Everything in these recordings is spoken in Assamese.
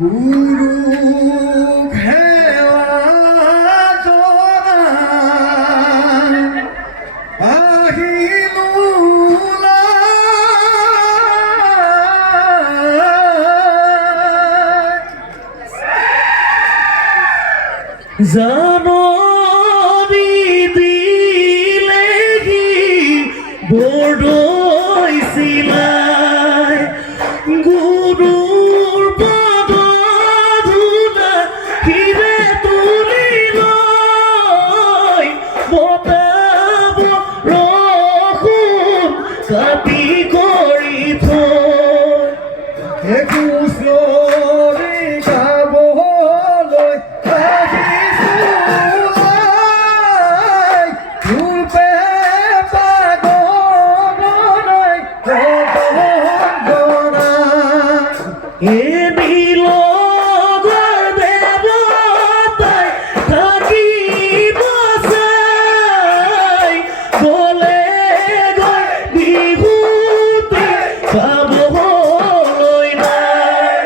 গুৰু খেলা জনা আহিলুলা জাননী দিলেহি bordoisila গুৰুৰ পদ ধূলা হিৰে তুলি লৈ বতাব ৰসুন কাটি কৰি থৈ হুঁচৰি গাবলৈ আহিছোঁ আই ৰূপে পাগল নীলগৰ দেৱতাই থাকিব চাই গলে গৈ বিহুতি পাবলৈ নাই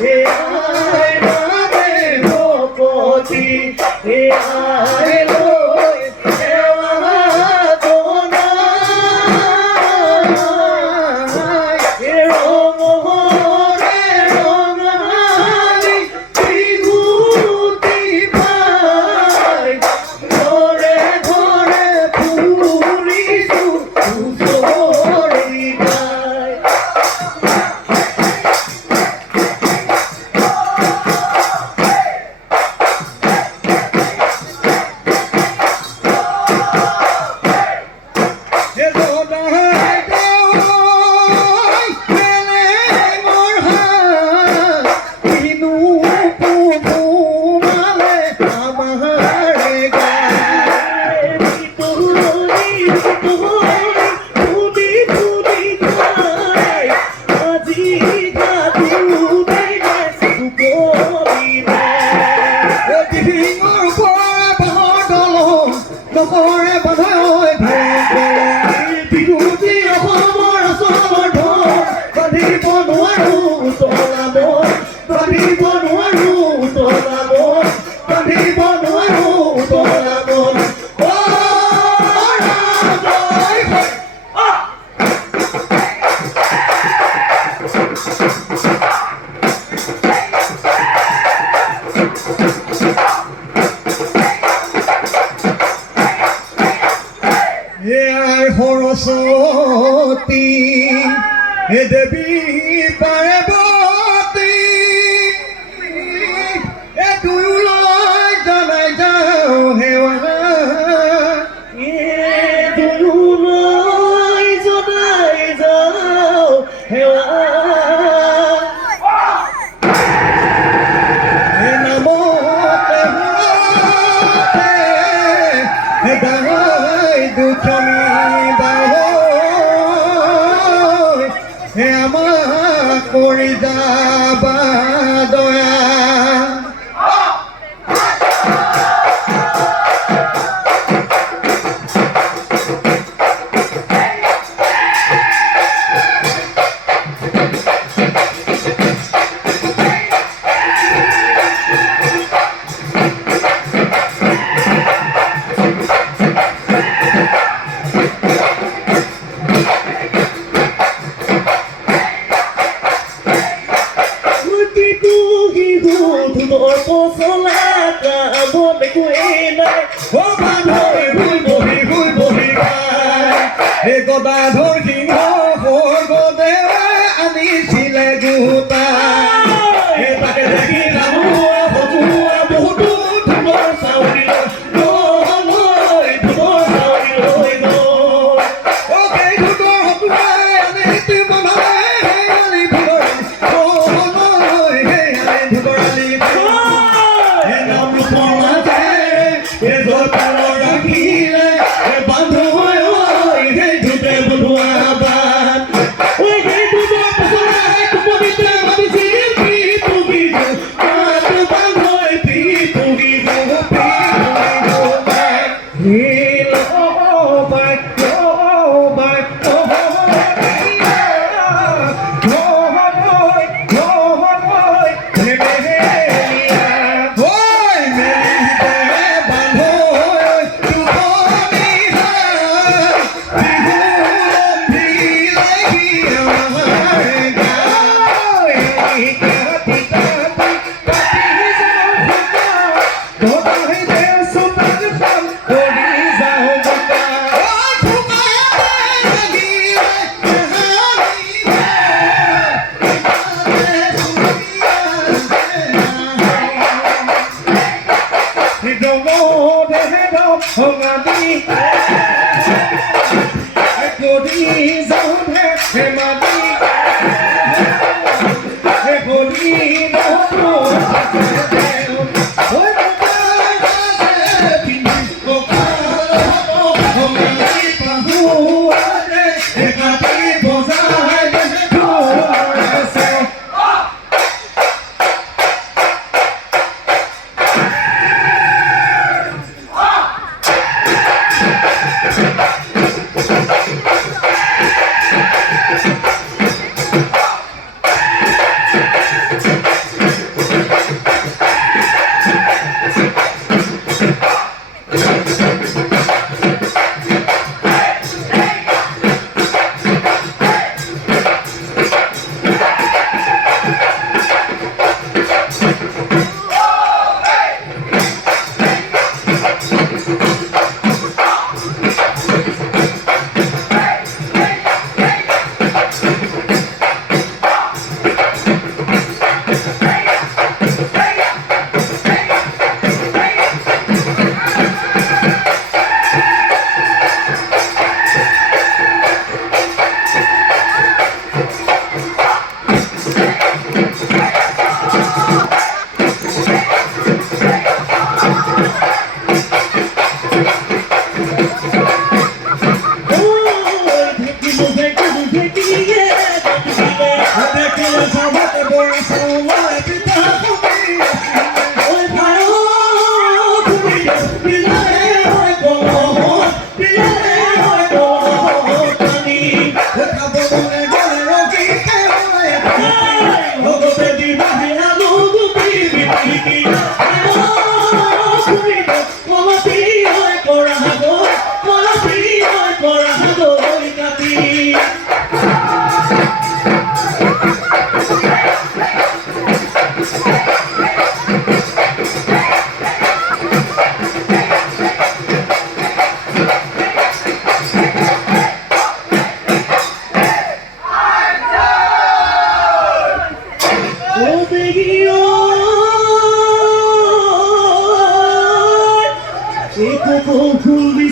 Yeah. নোৱাৰো উতলা মন বান্ধিব নোৱাৰো উতলা মন সৰস্বতী হে দেৱী পাৰ্বতী এ দুয়োলৈ জনাই যাওঁ সেৱা দুয়োলৈ জনাই যাওঁ সেৱা নামতে গাই দুখনী আমাক কৰি যাবা দয়া গদাধৰ সিংহ স্বৰ্গদেৱে আনিছিলে গোটা তাকে দেখি সজোৱা বহুতো ধুনৰ চাউৰি লৈ ধুনৰ চাউৰি লৈ সেই ধুনৰ সতুৱাই আনি বনালে সেই আলি ভিতৰালি সেই আলি ভিতৰালি নাম ৰূপৰ মাজে জয়পালৰ ৰাখিলে বান্ধু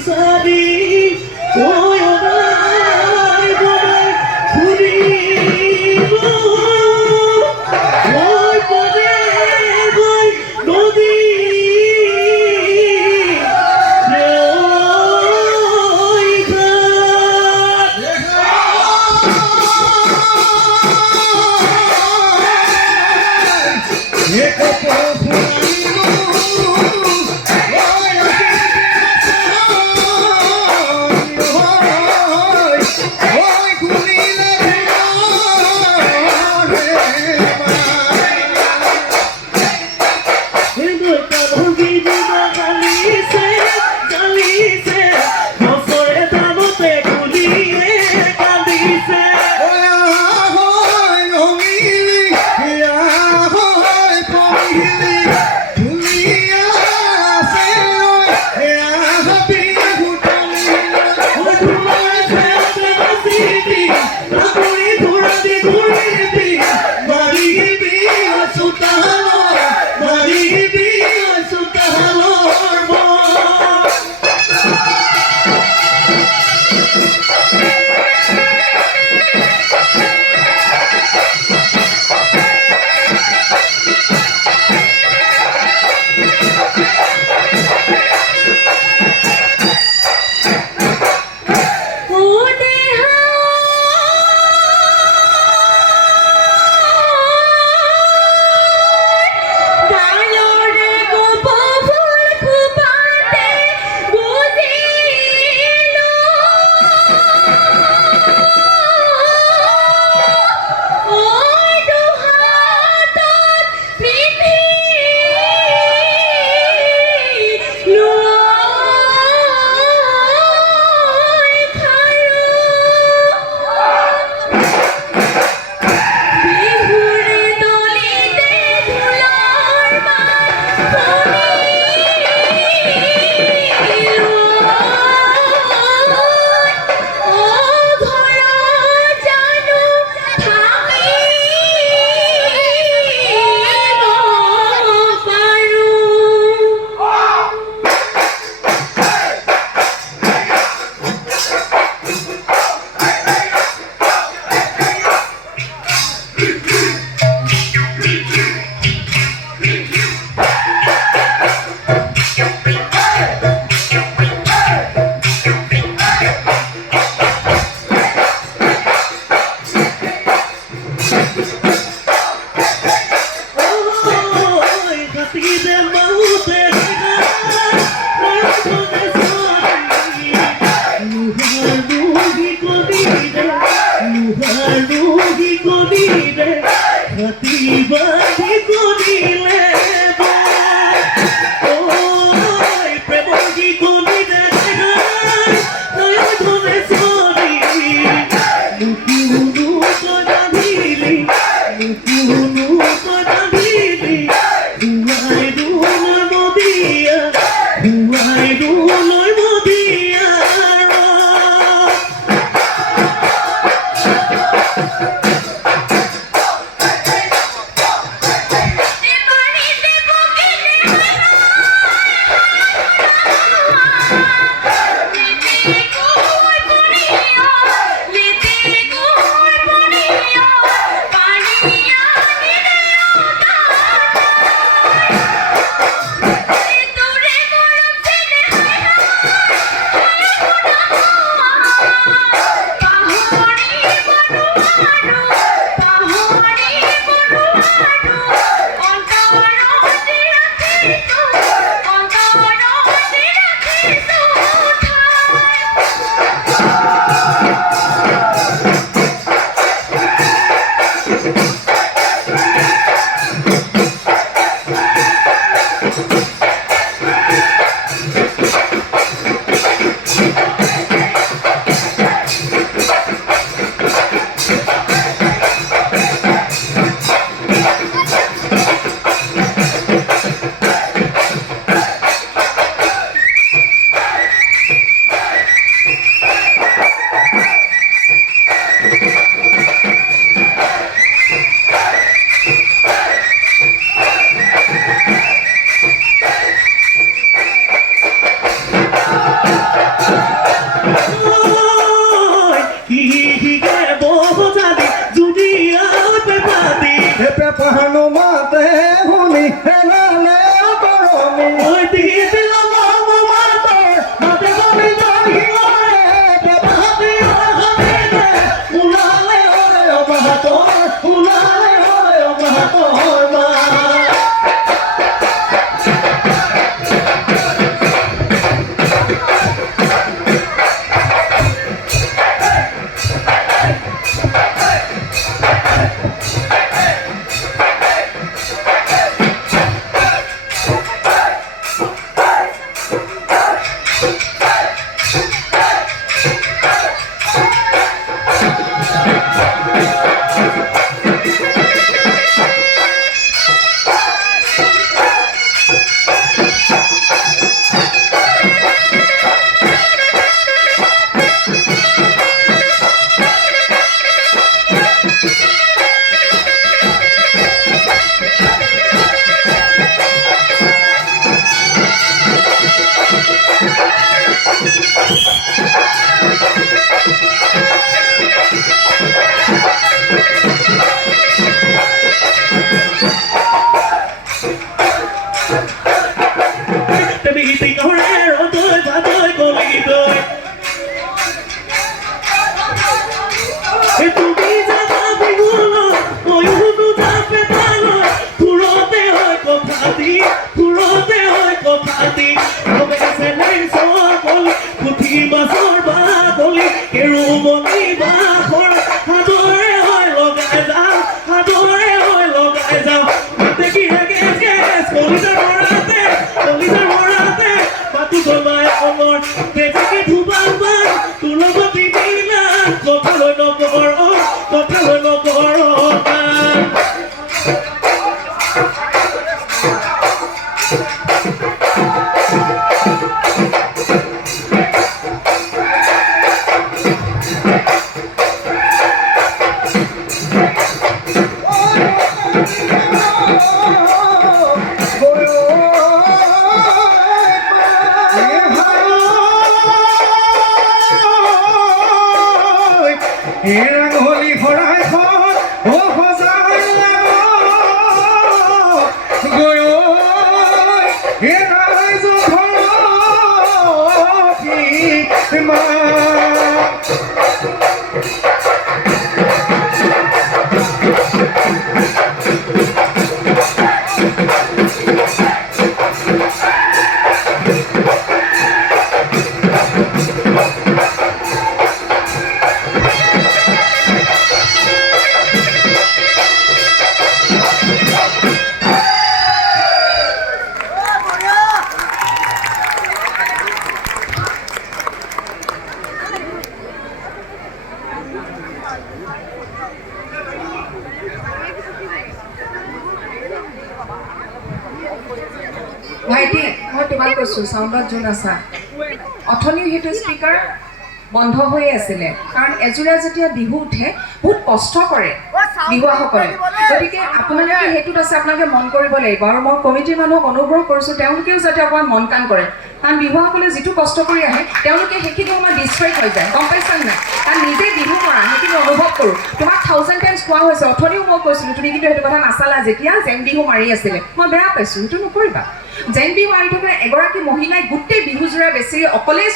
husori, oi orai borai puribo, oi pore oi nodi, oi I do হেলালে বৰণি ঐ দিছিল মাতৰ মাতে গমি যাহিলে প্ৰভাতি অহনে ওলালে অবাহতৰ ওলালে অবাহতৰ মা ৰাঙলী শৰাইখন সজাই গৈ ৰাইজ মা ভাইটি মই তোমাক কৈছোঁ চাউণ্ডত যোন আছা অথনিও সেইটো স্পীকাৰ বন্ধ হৈ আছিলে কাৰণ এযোৰা যেতিয়া বিহু উঠে বহুত কষ্ট কৰে বিহুৱাসকলে গতিকে আপোনালোকে সেইটোত আছে আপোনালোকে মন কৰিব লাগিব আৰু মই কমিটিৰ মানুহক অনুগ্ৰহ কৰিছোঁ তেওঁলোকেও যাতে অকণমান মন কাণ কৰে কাৰণ বিহুৱাসকলে যিটো কষ্ট কৰি আহে তেওঁলোকে সেইখিনি সময় ডিষ্ট্ৰেক্ট হৈ যায় গম পাইছানে নাই কাৰণ নিজে বিহু কৰা সেইখিনি অনুভৱ কৰোঁ তোমাক 1000 টাইমছ কোৱা হৈছে অথনিও মই কৈছিলোঁ তুমি কিন্তু সেইটো কথা নাচালা যেতিয়া জেং বিহু মাৰি আছিলে মই বেয়া পাইছোঁ সেইটো নকৰিবা জেং বিহু মাৰি থকা এগৰাকী মহিলাই গোটেই বিহুজোৰা বেছি অকলে